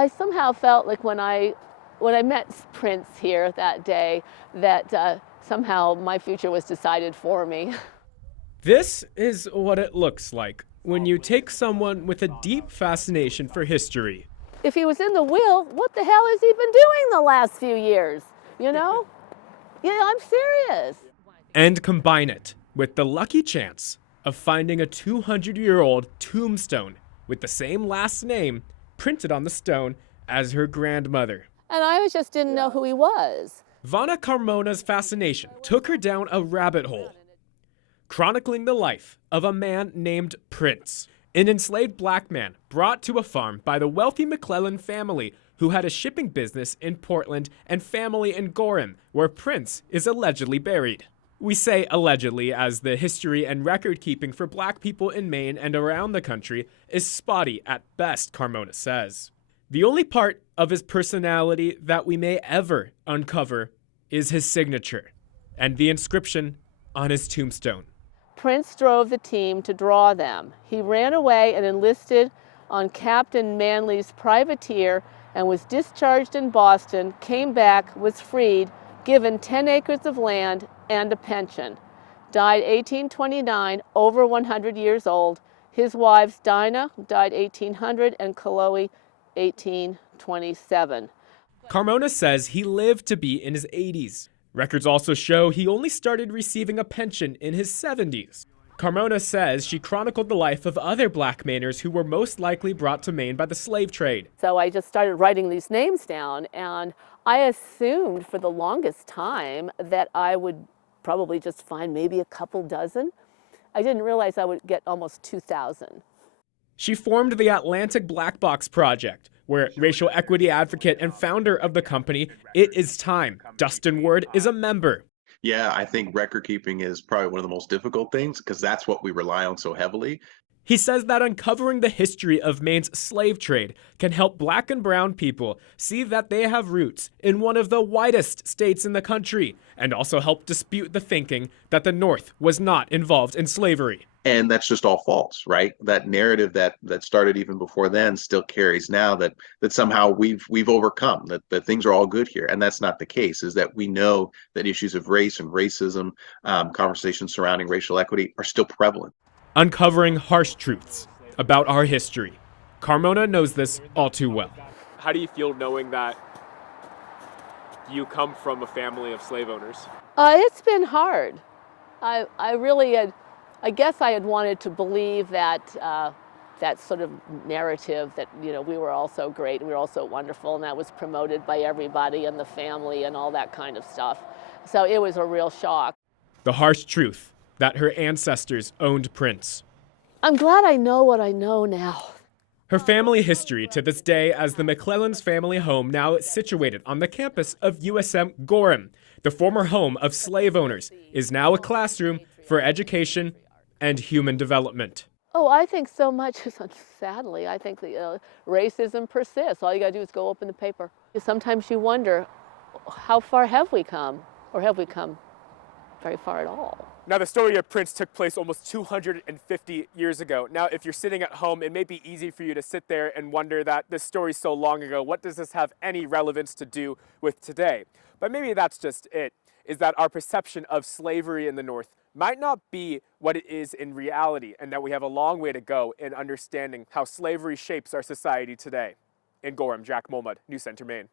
I somehow felt like when I met Prince here that day, that somehow my future was decided for me. This is what it looks like when you take someone with a deep fascination for history If he was in the will, what the hell has he been doing the last few years? You know? Yeah, I'm serious. and combine it with the lucky chance of finding a 200-year-old tombstone with the same last name printed on the stone as her grandmother. And I just didn't know who he was. Vana Carmona's fascination took her down a rabbit hole, chronicling the life of a man named Prince, an enslaved black man brought to a farm by the wealthy McLellan family who had a shipping business in Portland and family in Gorham, where Prince is allegedly buried. We say allegedly as the history and record keeping for black people in Maine and around the country is spotty at best, Carmona says. The only part of his personality that we may ever uncover is his signature and the inscription on his tombstone. Prince drove the team to draw them. He ran away and enlisted on Captain Manley's privateer and was discharged in Boston, came back, was freed, given 10 acres of land and a pension. Died 1829, over 100 years old. His wives, Dinah, died 1800, and Chloe, 1827. Carmona says he lived to be in his 80s. Records also show he only started receiving a pension in his 70s. Carmona says she chronicled the life of other black Mainers who were most likely brought to Maine by the slave trade. So I just started writing these names down, and I assumed for the longest time that I would probably just find maybe a couple dozen. I didn't realize I would get almost 2,000. She formed the Atlantic Black Box Project, where racial equity advocate and founder of the company, It Is Time, Dustin Ward, is a member. Yeah, I think record keeping is probably one of the most difficult things because that's what we rely on so heavily. He says that uncovering the history of Maine's slave trade can help black and brown people see that they have roots in one of the whitest states in the country, and also help dispute the thinking that the North was not involved in slavery. And that's just all false, right? That narrative that started even before then still carries now that somehow we've overcome, that things are all good here. And that's not the case, is that we know that issues of race and racism, conversations surrounding racial equity are still prevalent. Uncovering harsh truths about our history. Carmona knows this all too well. How do you feel knowing that you come from a family of slave owners? It's been hard. I really had, I guess I had wanted to believe that that sort of narrative that, you know, we were all so great and we were all so wonderful, and that was promoted by everybody and the family and all that kind of stuff. So it was a real shock. The harsh truth that her ancestors owned Prince. I'm glad I know what I know now. Her family history to this day as the McLellan's family home now situated on the campus of USM Gorham, the former home of slave owners, is now a classroom for education and human development. Oh, I think so much, sadly, I think the racism persists. All you gotta do is go open the paper. Sometimes you wonder, how far have we come? Or have we come very far at all? Now, the story of Prince took place almost 250 years ago. Now, if you're sitting at home, it may be easy for you to sit there and wonder that this story's so long ago, what does this have any relevance to do with today? But maybe that's just it, is that our perception of slavery in the North might not be what it is in reality, and that we have a long way to go in understanding how slavery shapes our society today. In Gorham, Jack Mulmud, News Center, Maine.